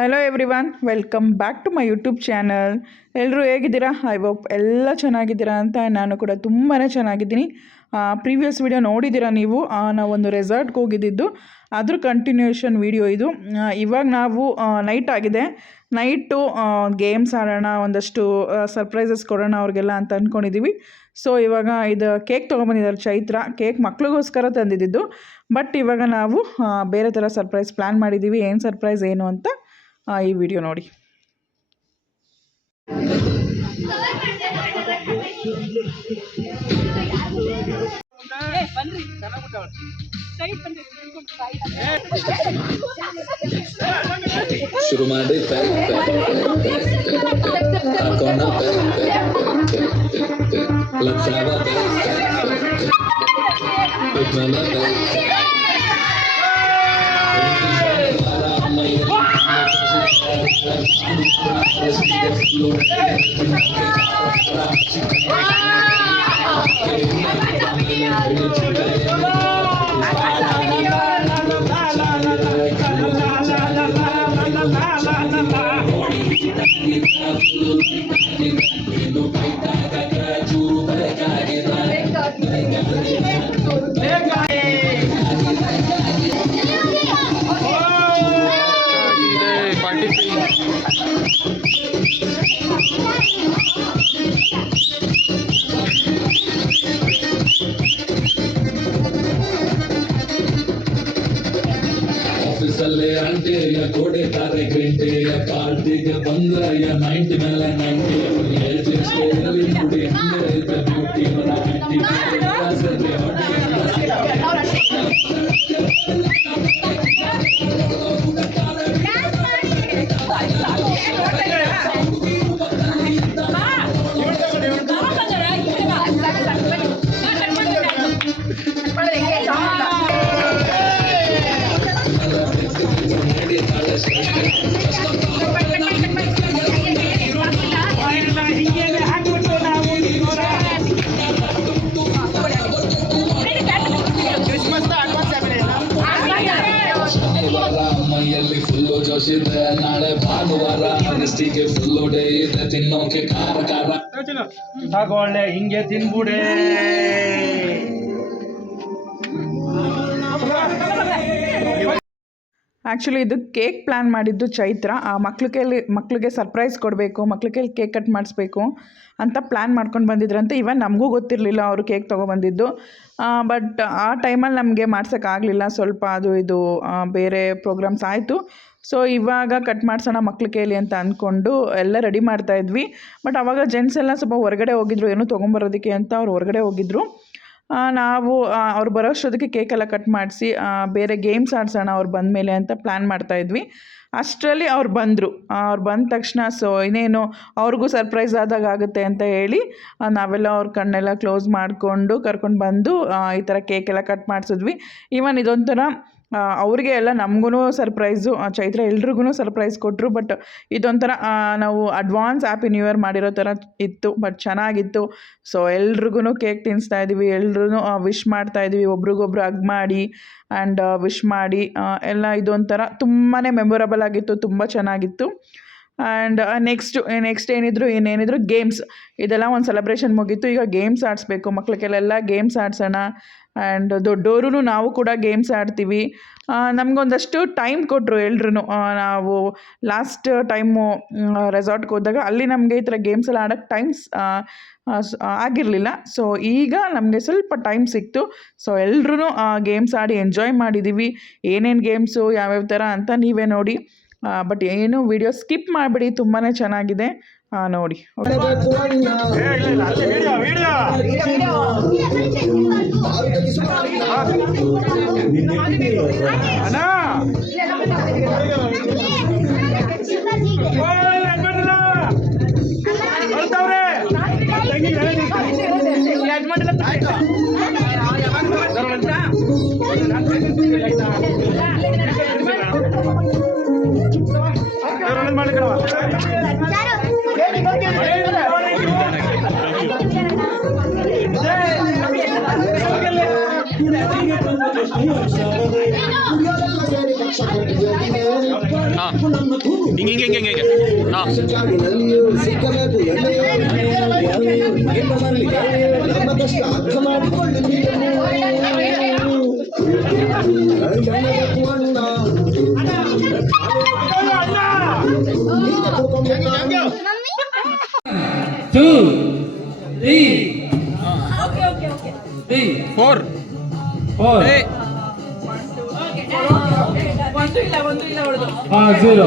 Hello everyone, welcome back to my YouTube channel. ಎಲ್ಲರೂ ಹೇಗಿದ್ದೀರಾ? I hope ಎಲ್ಲ ಚೆನ್ನಾಗಿದ್ದೀರಾ ಅಂತ. ನಾನು ಕೂಡ ತುಂಬಾ ಚೆನ್ನಾಗಿದ್ದೀನಿ. ಪ್ರೀವಿಯಸ್ ವಿಡಿಯೋ ನೋಡಿದ್ದೀರಾ ನೀವು. ನಾವೊಂದು ರೆಸಾರ್ಟ್ಗೆ ಹೋಗಿದ್ದಿದ್ದು, ಅದ್ರ ಕಂಟಿನ್ಯೂಷನ್ ವಿಡಿಯೋ ಇದು. ಇವಾಗ ನಾವು ನೈಟ್ ಆಗಿದೆ. ನೈಟು ಗೇಮ್ಸ್ ಆಡೋಣ, ಒಂದಷ್ಟು ಸರ್ಪ್ರೈಸಸ್ ಕೊಡೋಣ ಅವ್ರಿಗೆಲ್ಲ ಅಂತ ಅಂದ್ಕೊಂಡಿದ್ದೀವಿ. ಸೊ ಇವಾಗ ಇದು ಕೇಕ್ ತೊಗೊಂಬಂದಿದ್ದಾರೆ ಚೈತ್ರ. ಕೇಕ್ ಮಕ್ಳಿಗೋಸ್ಕರ ತಂದಿದ್ದು, ಬಟ್ ಇವಾಗ ನಾವು ಬೇರೆ ಥರ ಸರ್ಪ್ರೈಸ್ ಪ್ಲ್ಯಾನ್ ಮಾಡಿದ್ದೀವಿ. ಏನು ಸರ್ಪ್ರೈಸ್ ಏನು ಅಂತ ಈ ವಿಡಿಯೋ ನೋಡಿ. ಶುರು ಮಾಡಿ ಆಫೀಸಲ್ಲೇ ಅಂಟೆಯ ಗೋಡೆ ತಾರೆ ಗಂಟೆಯ ಪಾರ್ಟಿಗೆ ಬಂದ್ರಯ್ಯ 90 ಮೇಲೆ 90 ಹೇಳ್ತಿಷ್ಟೇನಲ್ಲಿ ನುಡಿ ಹಂಗೆ ಬ್ಯೂಟಿ ಮರ ಗಂಟಿ ಮೈಯಲ್ಲಿ ಫುಲ್ಲು ಜೋಶಿದೆ. ನಾಳೆ ಭಾನುವಾರ ಅನಿಸ್ಟಿಗೆ ಫುಲ್ಲು ಡೇ ಇದೆ. ತಿನ್ನೋಕೆ ಖಾರ ಖಾರ ತಗೊಳ್ಳೆ ಹಿಂಗೆ ತಿನ್ಬಿಡೆ. ಆ್ಯಕ್ಚುಲಿ ಇದು ಕೇಕ್ ಪ್ಲ್ಯಾನ್ ಮಾಡಿದ್ದು ಚೈತ್ರ. ಮಕ್ಳಿಗೆ ಸರ್ಪ್ರೈಸ್ ಕೊಡಬೇಕು, ಮಕ್ಳಿಗೆ ಕೇಕ್ ಕಟ್ ಮಾಡಿಸ್ಬೇಕು ಅಂತ ಪ್ಲ್ಯಾನ್ ಮಾಡ್ಕೊಂಡು ಬಂದಿದ್ರಂತೆ. ಇವನ್ ನಮಗೂ ಗೊತ್ತಿರಲಿಲ್ಲ ಅವರು ಕೇಕ್ ತೊಗೊಬಂದಿದ್ದು. ಬಟ್ ಆ ಟೈಮಲ್ಲಿ ನಮಗೆ ಮಾಡ್ಸೋಕ್ಕಾಗಲಿಲ್ಲ, ಸ್ವಲ್ಪ ಅದು ಇದು ಬೇರೆ ಪ್ರೋಗ್ರಾಮ್ಸ್ ಆಯಿತು. ಸೊ ಇವಾಗ ಕಟ್ ಮಾಡಿಸೋಣ ಮಕ್ಳ ಕೈಲಿ ಅಂತ ಅಂದ್ಕೊಂಡು ಎಲ್ಲ ರೆಡಿ ಮಾಡ್ತಾಯಿದ್ವಿ. ಬಟ್ ಆವಾಗ ಜೆಂಟ್ಸ್ ಎಲ್ಲ ಸ್ವಲ್ಪ ಹೊರಗಡೆ ಹೋಗಿದ್ರು, ಏನೋ ತೊಗೊಂಬರೋದಕ್ಕೆ ಅಂತ ಅವ್ರು ಹೊರಗಡೆ ಹೋಗಿದ್ರು. ನಾವು ಅವ್ರು ಬರೋಷ್ಟೊತ್ತಿಗೆ ಕೇಕೆಲ್ಲ ಕಟ್ ಮಾಡಿಸಿ ಬೇರೆ ಗೇಮ್ಸ್ ಆಡ್ಸೋಣ ಅವ್ರು ಬಂದಮೇಲೆ ಅಂತ ಪ್ಲ್ಯಾನ್ ಮಾಡ್ತಾಯಿದ್ವಿ. ಅಷ್ಟರಲ್ಲಿ ಅವ್ರು ಬಂದರು. ಅವ್ರು ಬಂದ ತಕ್ಷಣ ಸೊ ಇನ್ನೇನು ಅವ್ರಿಗೂ ಸರ್ಪ್ರೈಸ್ ಆದಾಗ ಆಗುತ್ತೆ ಅಂತ ಹೇಳಿ ನಾವೆಲ್ಲ ಅವ್ರ ಕಣ್ಣೆಲ್ಲ ಕ್ಲೋಸ್ ಮಾಡಿಕೊಂಡು ಕರ್ಕೊಂಡು ಬಂದು ಈ ಥರ ಕೇಕೆಲ್ಲ ಕಟ್ ಮಾಡಿಸಿದ್ವಿ. ಈವನ್ ಇದೊಂಥರ ಅವ್ರಿಗೆ ಎಲ್ಲ ನಮಗೂ ಸರ್ಪ್ರೈಸು. ಚೈತ್ರ ಎಲ್ರಿಗೂ ಸರ್ಪ್ರೈಸ್ ಕೊಟ್ಟರು. ಬಟ್ ಇದೊಂಥರ ನಾವು ಅಡ್ವಾನ್ಸ್ ಹ್ಯಾಪಿ ನ್ಯೂ ಇಯರ್ ಮಾಡಿರೋ ಥರ ಇತ್ತು. ಬಟ್ ಚೆನ್ನಾಗಿತ್ತು. ಸೊ ಎಲ್ರಿಗೂ ಕೇಕ್ ತಿನ್ನಿಸ್ತಾಯಿದ್ವಿ, ಎಲ್ರೂ ವಿಶ್ ಮಾಡ್ತಾಯಿದ್ವಿ, ಒಬ್ರಿಗೊಬ್ರು ಹಗ್ ಮಾಡಿ ಆ್ಯಂಡ್ ವಿಶ್ ಮಾಡಿ ಎಲ್ಲ ಇದೊಂಥರ ತುಂಬಾ ಮೆಮೊರಬಲ್ ಆಗಿತ್ತು, ತುಂಬ ಚೆನ್ನಾಗಿತ್ತು. ಆ್ಯಂಡ್ ನೆಕ್ಸ್ಟ್ ಏನೇನಿದ್ರು ಗೇಮ್ಸ್, ಇದೆಲ್ಲ ಒಂದು ಸೆಲೆಬ್ರೇಷನ್ ಮುಗೀತು. ಈಗ ಗೇಮ್ಸ್ ಆಡಿಸ್ಬೇಕು, ಮಕ್ಳಿಗೆಲ್ಲ ಗೇಮ್ಸ್ ಆಡ್ಸೋಣ. ಆ್ಯಂಡ್ ದೊಡ್ಡವರು ನಾವು ಕೂಡ ಗೇಮ್ಸ್ ಆಡ್ತೀವಿ. ನಮಗೊಂದಷ್ಟು ಟೈಮ್ ಕೊಟ್ಟರು ಎಲ್ರೂ. ನಾವು ಲಾಸ್ಟ್ ಟೈಮು ರೆಸಾರ್ಟ್ಗೆ ಹೋದಾಗ ಅಲ್ಲಿ ನಮಗೆ ಈ ಥರ ಗೇಮ್ಸ್ ಎಲ್ಲ ಆಡೋಕ್ಕೆ ಟೈಮ್ಸ್ ಆಗಿರಲಿಲ್ಲ. ಸೊ ಈಗ ನಮಗೆ ಸ್ವಲ್ಪ ಟೈಮ್ ಸಿಕ್ತು. ಸೊ ಎಲ್ರೂ ಗೇಮ್ಸ್ ಆಡಿ ಎಂಜಾಯ್ ಮಾಡಿದ್ದೀವಿ. ಏನೇನು ಗೇಮ್ಸು ಯಾವ್ಯಾವ ಥರ ಅಂತ ನೀವೇ ನೋಡಿ. ಬಟ್ ಏನು ವಿಡಿಯೋ ಸ್ಕಿಪ್ ಮಾಡಿಬಿಡಿ, ತುಂಬಾ ಚೆನ್ನಾಗಿದೆ ನೋಡಿ. ಹಿಂಗೆ ಹಾಂ ಕಾಡಿನಲ್ಲಿಯೂ ಸಿಕ್ಕಬೇಕು ಎಣ್ಣೆಯೋ ಎಣ್ಣೆಯೋ ನಿಮ್ಮ ಮರಳಿ ನಮ್ಮ ಕಷ್ಟ ಅರ್ಥ ಮಾಡಿಕೊಳ್ಳಿ two three four four zero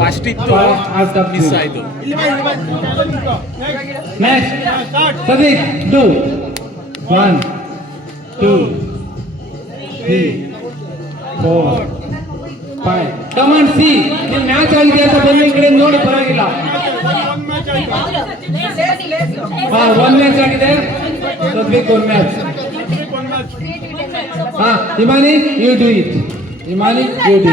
first ಇತ್ತು ಮಿಸ್ ಆಯಿತು ನೆಕ್ಸ್ಟ್ ಸದೀಕ್ ಟೂ 1 2 3 4 5 ಕಮಾನ್ ಸಿ ನಿಮ್ಮ ಮ್ಯಾಚ್ ಆಗಿದೆ ಅಂತ ಬನ್ನಿ ಈ ಕಡೆ ನೋಡಿ ಪರವಾಗಿಲ್ಲ ಒನ್ ಮ್ಯಾಚ್ ಆಗಿದೆ Sadvik one match Himani you do it Himani you do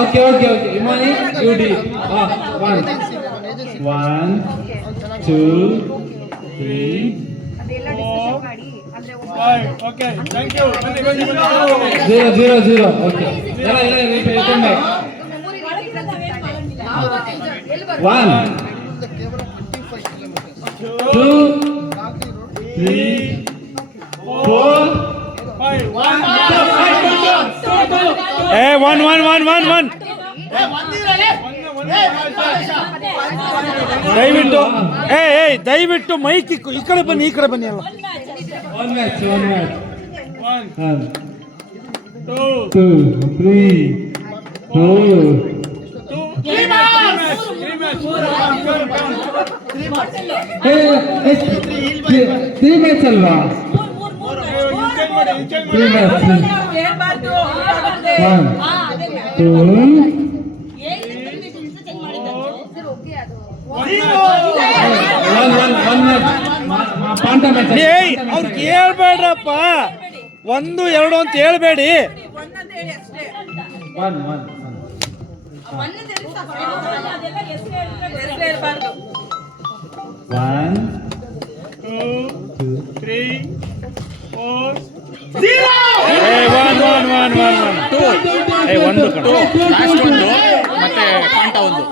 okay okay okay Himani you do one 2 3 Okay, thank you. 0 okay ಎಲ್ಲ ರಿಟರ್ನ್ ಬ್ಯಾಕ್ 1 2 3 4 1 ದಯವಿಟ್ಟು ಮೈಕ್ ಈ ಕಡೆ ಬನ್ನಿ ಅಲ್ಲ ಒನ್ ಮ್ಯಾಚ್ 1 2 3 3 ಮ್ಯಾಚ್ ಅಲ್ವಾ 3 ಮ್ಯಾಚ್ 1 2 ಅವ್ರಿಗೆ ಹೇಳ್ಬೇಡ್ರಪ್ಪ 1 2 ಅಂತ ಹೇಳ್ಬೇಡಿ 1 ಲಾಸ್ಟ್ ಒಂದು ಮತ್ತೆ ಫಾಂಟ ಒಂದು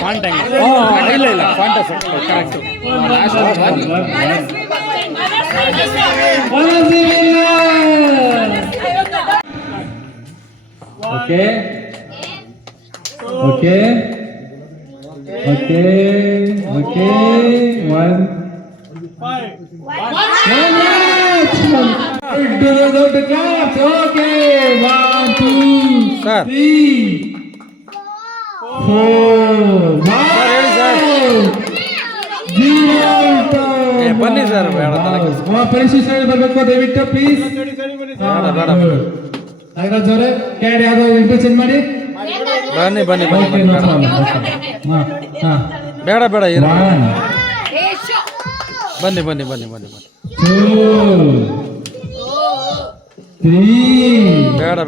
ಫಾಂಟ ಇಲ್ಲ ಫಾಂಟ correct okay okay okay okay 1 okay 1 2 3 4 ಬನ್ನಿ ಸರ್ ಬೇಡ ಪರಿಶೀಲನೆ ಬರಬೇಕು ದಯವಿಟ್ಟು ಪ್ಲೀಸ್ ನಾಗರಾಜ್ ಅವರೇ ಕ್ಯಾಡ್ ಯಾವ್ದೋ ಇಂಟು ಚೇಂಜ್ ಮಾಡಿ ಬನ್ನಿ ಬೇಡ ಬನ್ನಿ 2 3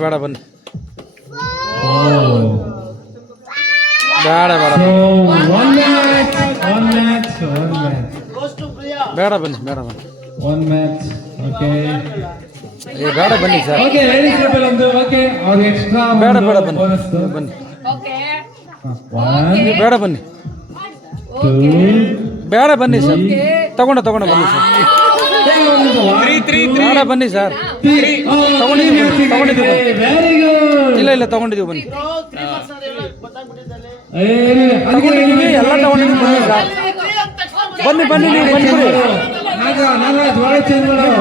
ಬೇಡ ಬನ್ನಿ ಬೇಡ ಬನ್ನಿ 1 ಮ್ಯಾಚ್ ಓಕೆ ಬೇಡ ಬನ್ನಿ ಸರ್ ಓಕೆ ಲೇಡೀಸ್ ಟೇಬಲ್ ಒಂದು ಓಕೆ ಅವ್ರು ಎಕ್ಸ್ಟ್ರಾ ಬೇಡ ಬನ್ನಿ ಬೇಡ ಬನ್ನಿ 2 ಬೇಡ ಬನ್ನಿ ಸರ್ ತಗೊಂಡ ಬನ್ನಿ ಸರ್ 3 ಬೇಡ ಬನ್ನಿ ಸರ್ ತಗೊಂಡಿದ್ದೀವಿ ಇಲ್ಲ ತಗೊಂಡಿದ್ದೀವಿ ಬನ್ನಿ ತಗೊಂಡಿದ್ದೀವಿ ಎಲ್ಲ ತಗೊಂಡಿದ್ದೀವಿ ಬನ್ನಿ ಸರ್ ಬನ್ನಿ ನೀವು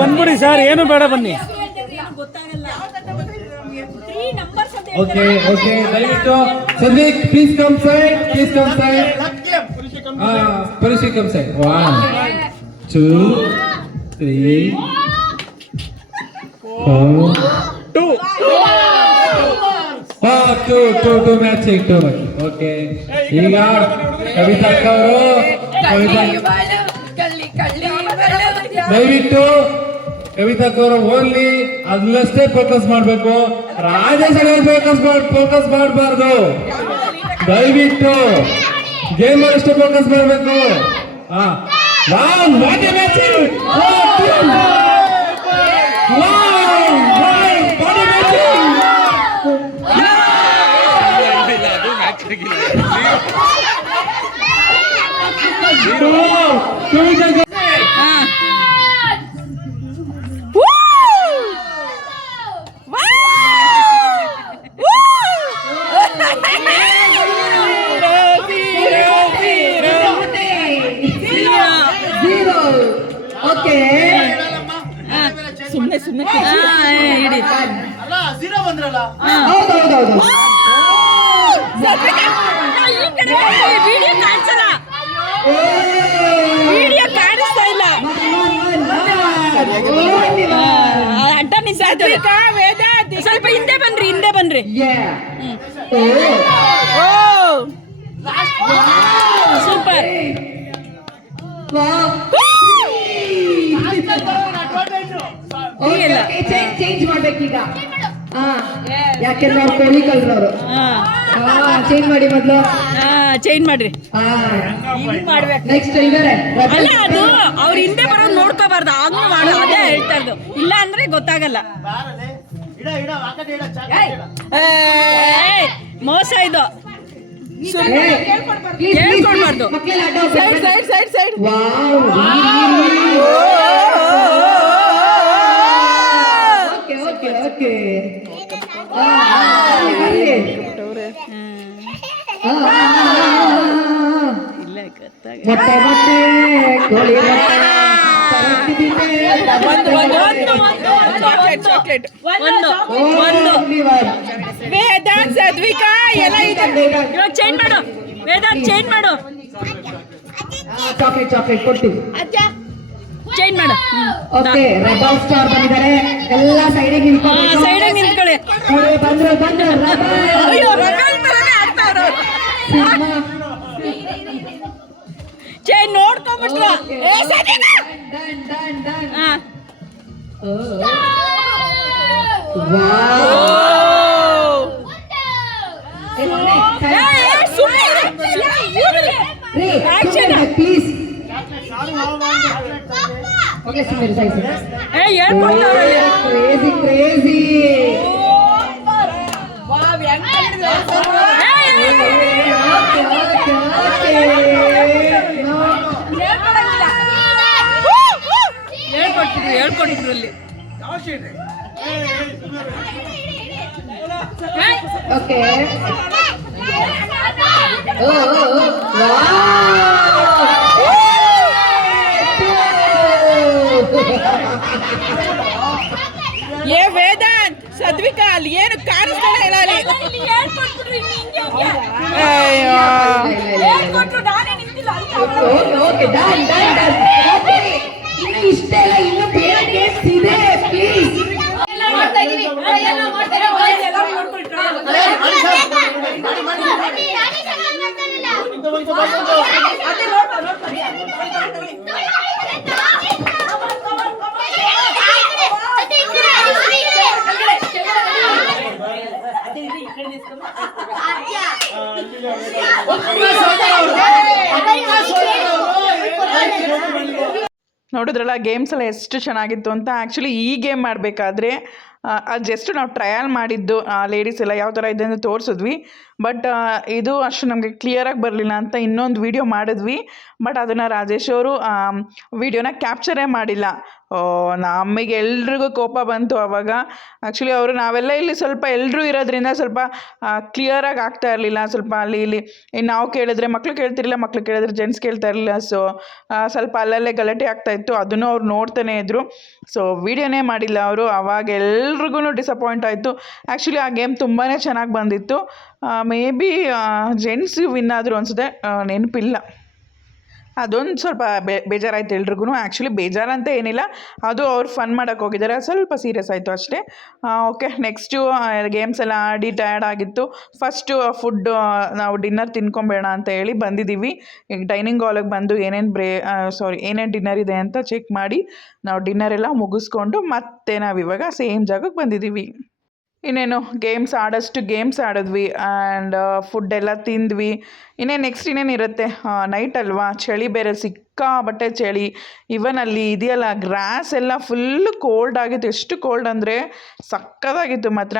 ಬಂದ್ಬಿಡಿ ಸರ್ ಏನು ಬೇಡ ಬನ್ನಿ ಓಕೆ ದಯವಿಟ್ಟು Sadvik please come side Parishi come side 1 2 3 4 2 matching okay ಈಗ ಕವಿತಾ ಅವರು ದಯವಿಟ್ಟು ಕವಿತಾ ಅವರು ಓನ್ಲಿ ಅದನ್ನಷ್ಟೇ ಫೋಕಸ್ ಮಾಡಬೇಕು ರಾಜೇಶ್ ಫೋಕಸ್ ಮಾಡಬಾರ್ದು ದಯವಿಟ್ಟು ಗೇಮ್ ಅಷ್ಟೇ ಫೋಕಸ್ ಮಾಡಬೇಕು ಇಡಿ ಹೌದೌದೌದು ವಿಡಿಯೋ ಕಾಣಿಸಲ್ಲ, ವಿಡಿಯೋ ಕಾಣಿಸ್ತಾ ಇಲ್ಲ. ಅಡ್ಡ ನಿಂತ ಸ್ವಲ್ಪ ಹಿಂದೆ ಬನ್ರಿ, ಹಿಂದೆ ಬನ್ರಿ. ಓ ಸೂಪರ್. ಚೇಂಜ್ ಮಾಡ್ಬೇಕೀಗ. ಯಾಕೆಂದ್ರೆ ಅವ್ರು ಕೋಳಿ ಕಲ್ರವ್ರು. ಚೇಂಜ್ ಮಾಡಿ ಮೊದ್ಲು. ಚೇಂಜ್ ಮಾಡ್ರಿ. ನೆಕ್ಸ್ಟ್ ಇದಾರೆ. ಅಲ್ಲ, ಅದು ಅವ್ರ ಹಿಂದೆ ಬರೋದು ನೋಡ್ಕೋಬಾರ್ದು, ಹಂಗ ಮಾಡು, ಅದೇ ಹೇಳ್ತಾ ಇರೋದು. ಇಲ್ಲ ಅಂದ್ರೆ ಗೊತ್ತಾಗಲ್ಲ. ಮೋಸ ಇದು, ಹೇಳ್ಕೊಡ್ಬಾರ್ದು. Side side side side. Okay okay. ಮೊಟ್ಟೆ ಮೊಟ್ಟೆ ಕೋಳಿ ಚಾಕ್ಲೇಟ್ ಚಾಕ್ಲೇಟ್. ವೇದಾಂತ್ ಸದ್ವಿಕಾ ಎಲ್ಲ ಇದೆ. ಇವಾಗ ಚೇಂಜ್ ಮಾಡು, ವೇದಾಂತ್ ಚೇಂಜ್ ಮಾಡು. ಚಾಕ್ಲೇಟ್ ಚಾಕ್ಲೇಟ್ ಕೊಡ್ತೀವಿ. ಚೇಂಜ್ ಮಾಡು. ಓಕೆ, ರೆಬಲ್ ಸ್ಟಾರ್ ಬಂದಿದ್ದಾರೆ. ಎಲ್ಲ ಸೈಡಿಗೆ ನಿಂತ್ಕೊಳ್ಳಿ. ಸೈಡಿಗೆ ನಿಂತ್ಕೊಳ್ಳಿ. ಬಂದ್ರು ಅಯ್ಯೋ, ರೆಬಲ್ ತರನೇ ಆಡ್ತಾವ್ರು. ಚೇಂಜ್ ನೋಡ್ಕೊಂಡ್ಬಿಟ್ರು. ಪ್ಲೀಸ್. Crazy crazy. ಹೇಳ್ಕೊಟ್ಟಿದ್ರು ಅಲ್ಲಿ. ಓಕೆ. ಏ ವೇದಾಂತ್ ಸದ್ವಿಕಾ, ಅಲ್ಲಿ ಏನು ಕಾಣಿಸ್ತಾನೆ ಇಲ್ಲ ಅಲ್ಲಿ. Okay, done done done. Okay, ಇನ್ನು ಇಷ್ಟೆಲ್ಲ, ಇನ್ನು ಬೇರೆ ಗೇಮ್ಸ್ ಇದೆ, ಪ್ಲೀಸ್. ನೋಡಿದ್ರಲ್ಲ ಗೇಮ್ಸ್ ಎಲ್ಲ ಎಷ್ಟು ಚೆನ್ನಾಗಿತ್ತು ಅಂತ. ಆ್ಯಕ್ಚುಲಿ ಈ ಗೇಮ್ ಮಾಡಬೇಕಾದ್ರೆ ಅದು ಜಸ್ಟ್ ನಾವು ಟ್ರಯಲ್ ಮಾಡಿದ್ದು, ಲೇಡೀಸ್ ಎಲ್ಲ ಯಾವ ಥರ ಇದೆ ಅಂತ ತೋರಿಸಿದ್ವಿ. ಬಟ್ ಇದು ಅಷ್ಟು ನಮಗೆ ಕ್ಲಿಯರಾಗಿ ಬರಲಿಲ್ಲ ಅಂತ ಇನ್ನೊಂದು ವಿಡಿಯೋ ಮಾಡಿದ್ವಿ. ಬಟ್ ಅದನ್ನು ರಾಜೇಶ್ ಅವರು ವಿಡಿಯೋನ ಕ್ಯಾಪ್ಚರೇ ಮಾಡಿಲ್ಲ. ನಮಗೆ ಎಲ್ರಿಗೂ ಕೋಪ ಬಂತು ಆವಾಗ. ಆ್ಯಕ್ಚುಲಿ ಅವರು ನಾವೆಲ್ಲ ಇಲ್ಲಿ ಸ್ವಲ್ಪ ಎಲ್ಲರೂ ಇರೋದ್ರಿಂದ ಸ್ವಲ್ಪ ಕ್ಲಿಯರಾಗಿ ಆಗ್ತಾ ಇರಲಿಲ್ಲ. ಸ್ವಲ್ಪ ಅಲ್ಲಿ ಇಲ್ಲಿ ನಾವು ಕೇಳಿದ್ರೆ ಮಕ್ಕಳು ಕೇಳ್ತಿರಲಿಲ್ಲ, ಮಕ್ಕಳು ಕೇಳಿದ್ರೆ ಜೆಂಟ್ಸ್ ಕೇಳ್ತಾ ಇರಲಿಲ್ಲ. ಸೊ ಸ್ವಲ್ಪ ಅಲ್ಲಲ್ಲೇ ಗಲಾಟೆ ಆಗ್ತಾಯಿತ್ತು. ಅದನ್ನು ಅವ್ರು ನೋಡ್ತಾನೆ ಇದ್ದರು. ಸೊ ವಿಡಿಯೋನೇ ಮಾಡಿಲ್ಲ ಅವರು. ಆವಾಗ ಎಲ್ರಿಗೂ ಡಿಸಪಾಯಿಂಟ್ ಆಯಿತು. ಆ್ಯಕ್ಚುಲಿ ಆ ಗೇಮ್ ತುಂಬಾ ಚೆನ್ನಾಗಿ ಬಂದಿತ್ತು. ಮೇ ಬಿ ಜೆಂಟ್ಸ್ ವಿನ್ ಆದರು ಅನಿಸುತ್ತೆ, ನೆನಪಿಲ್ಲ. ಅದೊಂದು ಸ್ವಲ್ಪ ಬೇಜಾರಾಯಿತು ಎಲ್ರಿಗೂ. ಆ್ಯಕ್ಚುಲಿ ಬೇಜಾರಂತ ಏನಿಲ್ಲ, ಅದು ಅವ್ರು ಫನ್ ಮಾಡೋಕ್ಕೆ ಹೋಗಿದ್ದಾರೆ, ಸ್ವಲ್ಪ ಸೀರಿಯಸ್ ಆಯಿತು ಅಷ್ಟೇ. ಓಕೆ, ನೆಕ್ಸ್ಟು ಗೇಮ್ಸ್ ಎಲ್ಲ ಆಡಿ ಟಯರ್ಡ್ ಆಗಿತ್ತು. ಫಸ್ಟು ಫುಡ್ ನಾವು ಡಿನ್ನರ್ ತಿನ್ಕೊಂಬೇಡ ಅಂತ ಹೇಳಿ ಬಂದಿದ್ದೀವಿ. ಈಗ ಡೈನಿಂಗ್ ಹಾಲಿಗೆ ಬಂದು ಏನೇನು ಡಿನ್ನರ್ ಇದೆ ಅಂತ ಚೆಕ್ ಮಾಡಿ ನಾವು ಡಿನ್ನರ್ ಎಲ್ಲ ಮುಗಿಸ್ಕೊಂಡು ಮತ್ತೆ ನಾವಿವಾಗ ಸೇಮ್ ಜಾಗಕ್ಕೆ ಬಂದಿದ್ದೀವಿ. ಇನ್ನೇನು ಗೇಮ್ಸ್ ಆಡೋಷ್ಟು ಗೇಮ್ಸ್ ಆಡಿದ್ವಿ ಆ್ಯಂಡ್ ಫುಡ್ ಎಲ್ಲ ತಿಂದ್ವಿ. ನೆಕ್ಸ್ಟ್ ಇನ್ನೇನಿರುತ್ತೆ, ನೈಟ್ ಅಲ್ವಾ, ಚಳಿ ಬೇರೆ ಸಿಕ್ಕಾಬಟ್ಟೆ ಚಳಿ. ಇವನ್ ಅಲ್ಲಿ ಇದೆಯಲ್ಲ ಗ್ರಾಸ್ ಎಲ್ಲ ಫುಲ್ಲು ಕೋಲ್ಡ್ ಆಗಿತ್ತು. ಎಷ್ಟು ಕೋಲ್ಡ್ ಅಂದರೆ ಸಕ್ಕತ್ತಾಗಿತ್ತು ಮಾತ್ರ.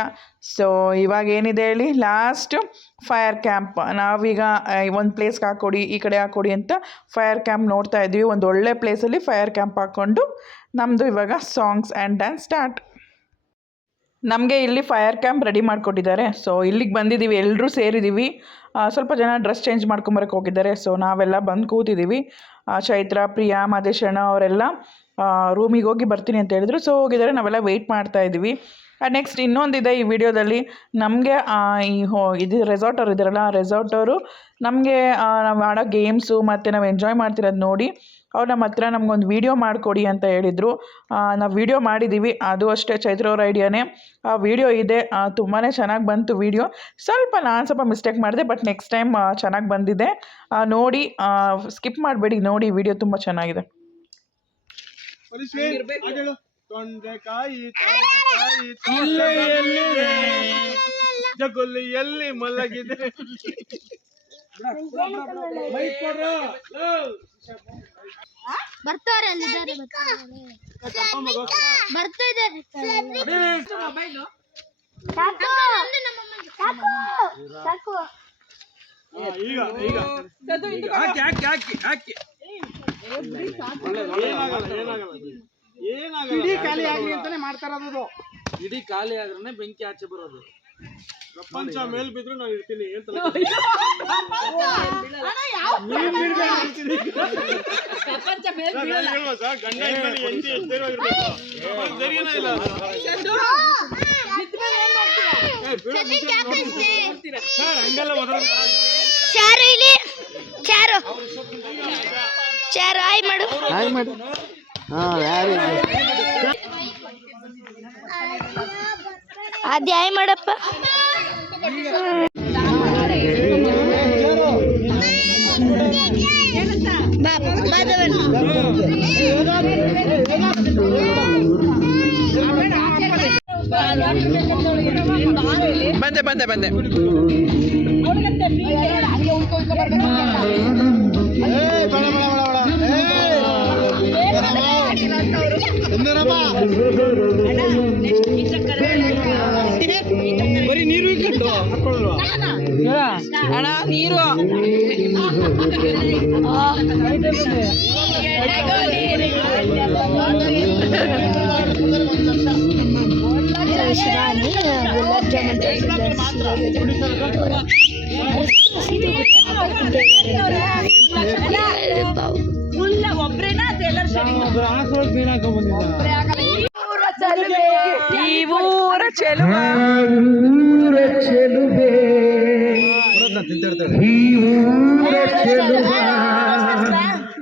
ಸೊ ಇವಾಗ ಏನಿದೆ ಹೇಳಿ, ಲಾಸ್ಟು ಫೈರ್ ಕ್ಯಾಂಪ್. ನಾವೀಗ ಒಂದು ಪ್ಲೇಸ್ಗೆ ಹಾಕ್ಕೊಡಿ, ಈ ಕಡೆ ಹಾಕ್ಕೊಡಿ ಅಂತ ಫೈರ್ ಕ್ಯಾಂಪ್ ನೋಡ್ತಾ ಇದ್ವಿ. ಒಂದು ಒಳ್ಳೆ ಪ್ಲೇಸಲ್ಲಿ ಫೈರ್ ಕ್ಯಾಂಪ್ ಹಾಕ್ಕೊಂಡು ನಮ್ಮದು ಇವಾಗ ಸಾಂಗ್ಸ್ ಆ್ಯಂಡ್ ಡ್ಯಾನ್ಸ್ ಸ್ಟಾರ್ಟ್. ನಮಗೆ ಇಲ್ಲಿ ಫೈರ್ ಕ್ಯಾಂಪ್ ರೆಡಿ ಮಾಡಿಕೊಟ್ಟಿದ್ದಾರೆ. ಸೊ ಇಲ್ಲಿಗೆ ಬಂದಿದ್ದೀವಿ, ಎಲ್ಲರೂ ಸೇರಿದ್ದೀವಿ. ಸ್ವಲ್ಪ ಜನ ಡ್ರೆಸ್ ಚೇಂಜ್ ಮಾಡ್ಕೊಂಬರಕ್ಕೆ ಹೋಗಿದ್ದಾರೆ. ಸೊ ನಾವೆಲ್ಲ ಬಂದು ಕೂತಿದ್ದೀವಿ. ಚೈತ್ರ, ಪ್ರಿಯಾ, ಮದೇಶಣ್ಣ ಅವರೆಲ್ಲ ರೂಮಿಗೆ ಹೋಗಿ ಬರ್ತೀನಿ ಅಂತ ಹೇಳಿದ್ರು. ಸೊ ಹೋಗಿದ್ದಾರೆ, ನಾವೆಲ್ಲ ವೆಯ್ಟ್ ಮಾಡ್ತಾಯಿದ್ದೀವಿ. ನೆಕ್ಸ್ಟ್ ಇನ್ನೊಂದಿದೆ ಈ ವಿಡಿಯೋದಲ್ಲಿ ನಮಗೆ ಇದು ರೆಸಾರ್ಟವ್ರು ಇದ್ದಾರಲ್ಲ ಆ ರೆಸಾರ್ಟವರು ನಮಗೆ ನಾವು ಆಡೋ ಗೇಮ್ಸು ಮತ್ತು ನಾವು ಎಂಜಾಯ್ ಮಾಡ್ತಿರೋದು ನೋಡಿ ಅವ್ರು ನಮ್ಮ ಹತ್ರ ನಮಗೊಂದು ವೀಡಿಯೋ ಮಾಡಿಕೊಡಿ ಅಂತ ಹೇಳಿದರು. ನಾವು ವೀಡಿಯೋ ಮಾಡಿದ್ದೀವಿ, ಅದು ಅಷ್ಟೇ ಚೈತ್ರ ಅವ್ರ ಐಡಿಯಾನೇ. ಆ ವಿಡಿಯೋ ಇದೆ, ತುಂಬಾ ಚೆನ್ನಾಗಿ ಬಂತು ವಿಡಿಯೋ. ನಾನು ಸ್ವಲ್ಪ ಮಿಸ್ಟೇಕ್ ಮಾಡಿದೆ, ಬಟ್ ನೆಕ್ಸ್ಟ್ ಟೈಮ್ ಚೆನ್ನಾಗಿ ಬಂದಿದೆ. ನೋಡಿ, ಸ್ಕಿಪ್ ಮಾಡಬೇಡಿ, ನೋಡಿ ವಿಡಿಯೋ ತುಂಬ ಚೆನ್ನಾಗಿದೆ. ಜಗುಲಿಯಲ್ಲಿ ಮಲಗಿದೆ ಬರ್ತಾರೆ ಅಲ್ಲಿದ್ದಾರೆ ಬರ್ತಾ ಇದ್ದಾರೆ ಸಾಕು ಈಗ ಹಾಕಿ ಇಡೀ ಖಾಲಿ ಆಗ್ಲಿ ಅಂತಾನೆ ಮಾಡ್ತಾ ಇರೋದು. ಇಡೀ ಖಾಲಿ ಆದ್ರೆ ಬೆಂಕಿ ಆಚೆ ಬರೋದು. ಪ್ರಪಂಚ ಮೇಲ್ ಬಿದ್ರು ನಾನು ಇರ್ತೀನಿ ಚಾರು ಆಯ್ ಮಾಡು ಆದ್ಯ ಆಯ್ ಮಾಡಪ್ಪ. ಬಂದೆ ಬರೀ ನೀರು ಇಕ್ಕಟ್ಟು ಅಣ್ಣ, ನೀರು ಈ ಊರ ಚೆಲುವ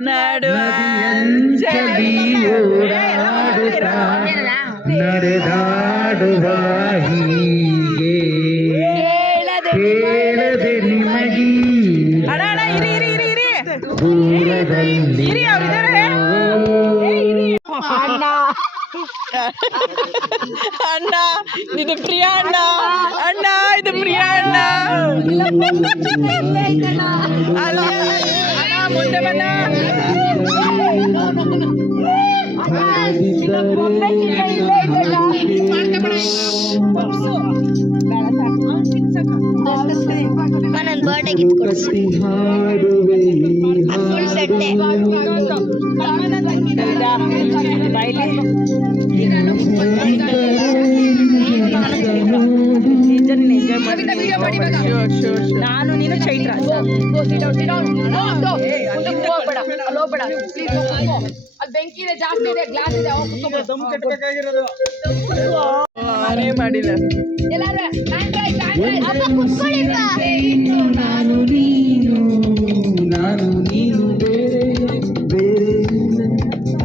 ನಡುವ ನಡೆದಾಡುವ ಹೀಗೆ ಕೇಳದೆ ನಿಮಗಿ ದೂರದಲ್ಲಿ ಅಣ್ಣ ಇದು ಪ್ರಿಯ ಅಣ್ಣ ಇದು ಪ್ರಿಯ ಅಣ್ಣ ಮುಂದೆ ಬನ್ನ ನನ್ನ ಬರ್ಡೇ ಗಿಫ್ಟ್ ಕೊಡ್ಸಿ ಫುಲ್ ಸೆಟ್ಟೆ ನಾನು ನೀನು ಚೈತ್ರ ಬೆಂಕಿದೆ ಜಾಸ್ತಿ ಇದೆ ಗ್ಲಾಸ್ ಇದೆ ಮಾಡಿಲ್ಲ. ನಾನು ನೀನು ಬೇರೆ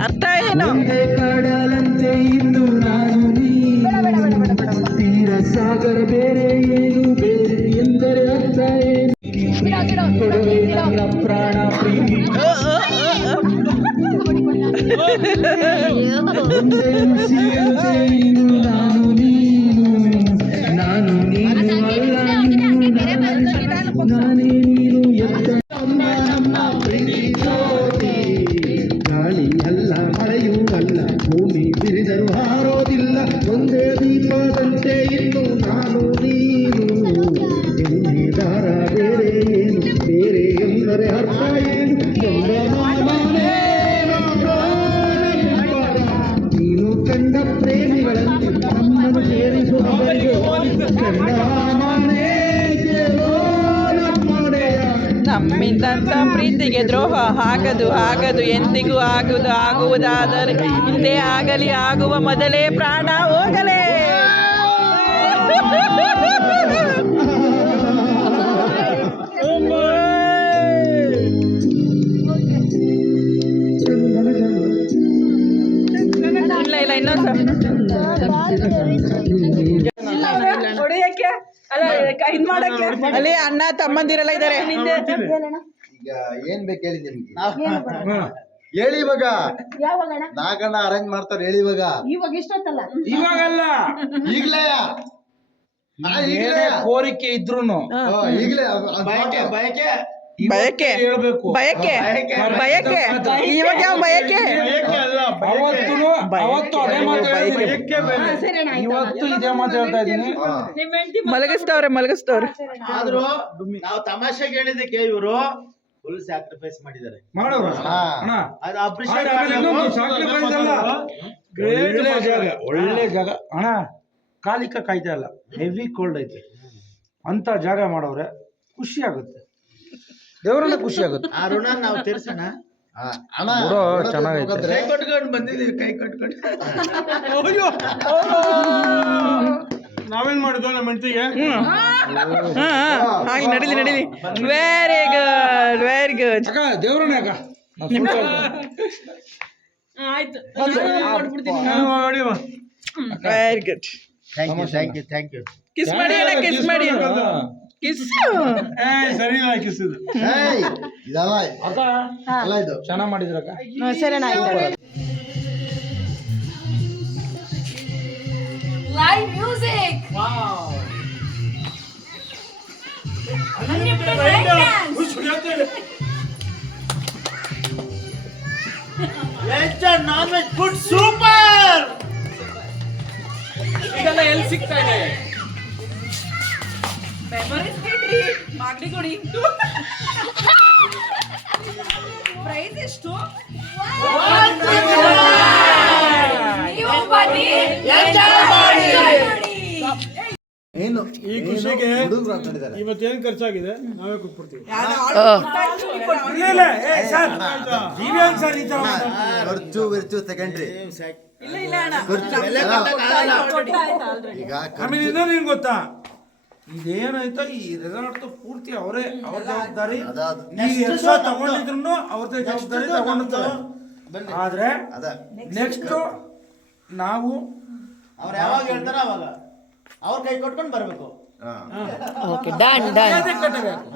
ಅರ್ಥ ಏನು? ಕಡಲಂತೆ ಇಂದು ನಾನು ನೀನು ತೀರ ಸಾಗರ ಬೇರೆ ಏನು ಬೇರೆ ಎಂದರೆ ಅರ್ಥ ಏನು ಕೊಡುವೆ ನನ್ನ ಪ್ರಾಣ ಪ್ರೀತಿ ನಾನು ನೀನು ಅಲ್ಲ ನಾನೇ ನೀನು ಎತ್ತ ನಮ್ಮ ಪ್ರೀತಿ ಜ್ಯೋತಿ ಗಾಳಿ ಅಲ್ಲ ಮಳೆಯೂ ಅಲ್ಲ ಭೂಮಿ ಬಿರಿದರೂ ಹಾರೋದಿಲ್ಲ ಒಂದೇ ದೀಪದಂತೆ ಇನ್ನು ನಾನು ನೀನು ಎನ್ನಿದಾರ ಬೇರೆ ಏನು ಬೇರೆ ಎಂದರೆ ಅರ್ಥ ಏನು ನೀನು ಕಂಡ ಪ್ರೇಮಿಗಳನ್ನು ನಮ್ಮನ್ನು ಸೇರಿಸುವವರಿಗೆ ನಮ್ಮಿಂದಂತ ಪ್ರೀತಿಗೆ ದ್ರೋಹ ಆಗದು ಎಂದಿಗೂ ಆಗುವುದಾದರೆ ಹಿಂದೆ ಆಗಲಿ ಆಗುವ ಮೊದಲೇ ಪ್ರಾಣ ಹೋಗಲೇ. ಇದು ಮಾಡಕ್ಕೆ ಅಲ್ಲಿ ಅಣ್ಣ ತಮ್ಮಂದಿರೆಲ್ಲ ಇದ್ದಾರೆ. ಈಗ ಏನ್ ಬೇಕು ಹೇಳಿ ನಿಮ್ಗೆ? ಹೇಳಿ ಇವಾಗ. ನಾಗಣ್ಣ ಅರೇಂಜ್ ಮಾಡ್ತಾರೆ ಹೇಳಿ ಇವಾಗ. ಇವಾಗಲ್ಲ, ಈಗ್ಲೇ ಏನೇ ಕೋರಿಕೆ ಇದ್ರೂನು ಈಗ್ಲೇ ಬಯಕೆ ಹೇಳ್ಬೇಕು. ಬಯಕೆ ಬಯಕೆ ಇವಾಗ ಯಾವ ಬಯಕೆ? ಅವತ್ತು ಅದೇ ಮಾತು ಹೇಳಿದ್ದೀನಿ. ಇವತ್ತು ಇದೇ ಮಾತು ಹೇಳ್ತಾ ಇದ್ದೀನಿ. ಮಲಗಿಸ್ತವ್ರೆ ಆದ್ರೂ ನಾವು ತಮಾಷೆಗೆ ಹೇಳಿದಕ್ಕೆ ಇವರು ಫುಲ್ ಸ್ಯಾಕ್ರಿಫೈಸ್ ಮಾಡಿದ್ದಾರೆ. ಮಾಡೋರು ಅಣ್ಣ, ಅದು appreciate ಆಮೇಲೆ ಇನ್ನೊಂದು sacrifice ಅಲ್ಲ. ಒಳ್ಳೆ ಜಾಗ, ಒಳ್ಳೆ ಜಾಗ ಅಣ್ಣ. ಕಾಲಿಕ ಕಾಯ್ತಾ ಇಲ್ಲ, ಹೆವಿ ಕೋಲ್ಡ್ ಐತೆ ಅಂತ ಜಾಗ ಮಾಡೋರೆ ಖುಷಿ ಆಗುತ್ತೆ, ದೇವರನ್ನ ಖುಷಿ ಆಗುತ್ತೆ. ಆ ಋಣ ನಾವು ತೀರ್ಸೋಣ. ಬಿಡೋ, ಚೆನ್ನಾಗೈತೆ. ಕೈ ಕಟ್ಕೊಂಡು ಬಂದಿದ್ದೀವಿ, ಕೈ ಕಟ್ಕೊಂಡು. ನಾವೇನ್ ಮಾಡಿದ್ವಿ ನಮ್ಮ ಹೆಂಡತಿಗೆ ಹಾಗೆ ನಡೀಲಿ ವೆರಿ ಗುಡ್ ಅಕ್ಕ ದೇವ್ರನ್ನ ಅಕ್ಕ ಆಯ್ತು very good. Thank you kiss ಮಾಡಿ ಕಿಸ್ ಸರಿ ಇಲ್ಲ ಕಿಸಿದ್ದು. ಇದಲ್ಲ ಅಕ್ಕ ಅಲ್ಲ ಇದು. ಚೆನ್ನಾಗ್ ಮಾಡಿದ್ರಕ್ಕ. Live music non veg food super. ಇದೆಲ್ಲ ಎಲ್ಲಿ ಸಿಗ್ತಾ ಇದೆ? ಮೆಮೊರೀಸ್ ಬಿಡ್ರಿ, ಮಾಗಡಿ ಕೊಡಿ. ಪ್ರೈಸ್ ಎಷ್ಟು? ನೀವು ಬನ್ನಿ, ಎಂಜಾಯ್ ಮಾಡಿ. ಏನು ಈ ಖುಷಿಗೆ ಹುಡುಗರು ಅಂತ ಹೇಳಿದ್ದಾರೆ. ಇವತ್ತೇನ್ ಖರ್ಚಾಗಿದೆ ನಾವೇ ಕೊಟ್ಬಿಡ್ತೀವಿ. ಖರ್ಚು ಸೆಕೆಂಡ್ರಿ. ಈಗ ಆಮೇಲೆ ಇನ್ನೊಂದು ಏನ್ ಗೊತ್ತಾ, ಇದೇನಾಯ್ತೋ ಈ ರೆಸಾರ್ಟ್ ಪೂರ್ತಿ ಅವರೇ ಅವ್ರ ಜವಾಬ್ದಾರಿ. ಈ ಎಕ್ಸ್ಟ್ರಾ ತಗೊಂಡಿದ್ರು ಅವ್ರದೇ ಜವಾಬ್ದಾರಿ ತಗೊಂಡಿರ್ತಾರೆ. ಆದ್ರೆ ನೆಕ್ಸ್ಟ್ ನಾವು ಅವ್ರು ಯಾವಾಗ ಹೇಳ್ತಾರ ಅವಾಗ ಅವ್ರ ಕೈ ಕೊಟ್ಕೊಂಡು ಬರ್ಬೇಕು. ಮರ್ಯಾದೆ ಕಟ್ಟಬೇಕು,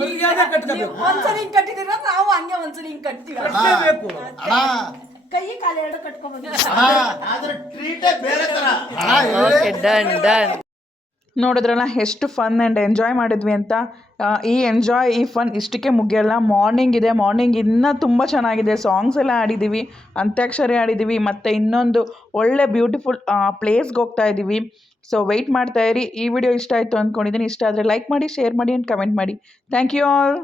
ಮರ್ಯಾದೆ ಕಟ್ಟಬೇಕು. ಒಂದ್ಸರಿ ಹಿಂಗ್ ಕಟ್ಟಿದಿರ, ನಾವು ಹಂಗೆ ಒಂದ್ಸರಿ ಹಿಂಗ್ ಕಟ್ತೀವಿ. ಕಟ್ಟಲೇಬೇಕು. ಕೈ ಕಾಲು ಎರಡು ಕಟ್ಕೊಂಡ್ಬಂದು ಆದ್ರೆ ಟ್ರೀಟೇ ಬೇರೆ ತರ. ನೋಡಿದ್ರಲ್ಲ ಎಷ್ಟು ಫನ್ ಆ್ಯಂಡ್ ಎಂಜಾಯ್ ಮಾಡಿದ್ವಿ ಅಂತ. ಈ ಫನ್ ಇಷ್ಟಕ್ಕೆ ಮುಗಿಯಲ್ಲ. ಮಾರ್ನಿಂಗ್ ಇದೆ, ಮಾರ್ನಿಂಗ್ ಇನ್ನೂ ತುಂಬ ಚೆನ್ನಾಗಿದೆ. ಸಾಂಗ್ಸ್ ಎಲ್ಲ ಆಡಿದ್ದೀವಿ, ಅಂತ್ಯಾಕ್ಷರಿ ಆಡಿದ್ದೀವಿ, ಮತ್ತು ಇನ್ನೊಂದು ಒಳ್ಳೆ ಬ್ಯೂಟಿಫುಲ್ ಪ್ಲೇಸ್ಗೆ ಹೋಗ್ತಾ ಇದ್ದೀವಿ. ಸೊ ವೆಯ್ಟ್ ಮಾಡ್ತಾಯಿರಿ. ಈ ವಿಡಿಯೋ ಇಷ್ಟ ಆಯಿತು ಅಂದ್ಕೊಂಡಿದ್ದೀನಿ. ಇಷ್ಟ ಆದರೆ ಲೈಕ್ ಮಾಡಿ, ಶೇರ್ ಮಾಡಿ ಆ್ಯಂಡ್ ಕಮೆಂಟ್ ಮಾಡಿ. Thank you all.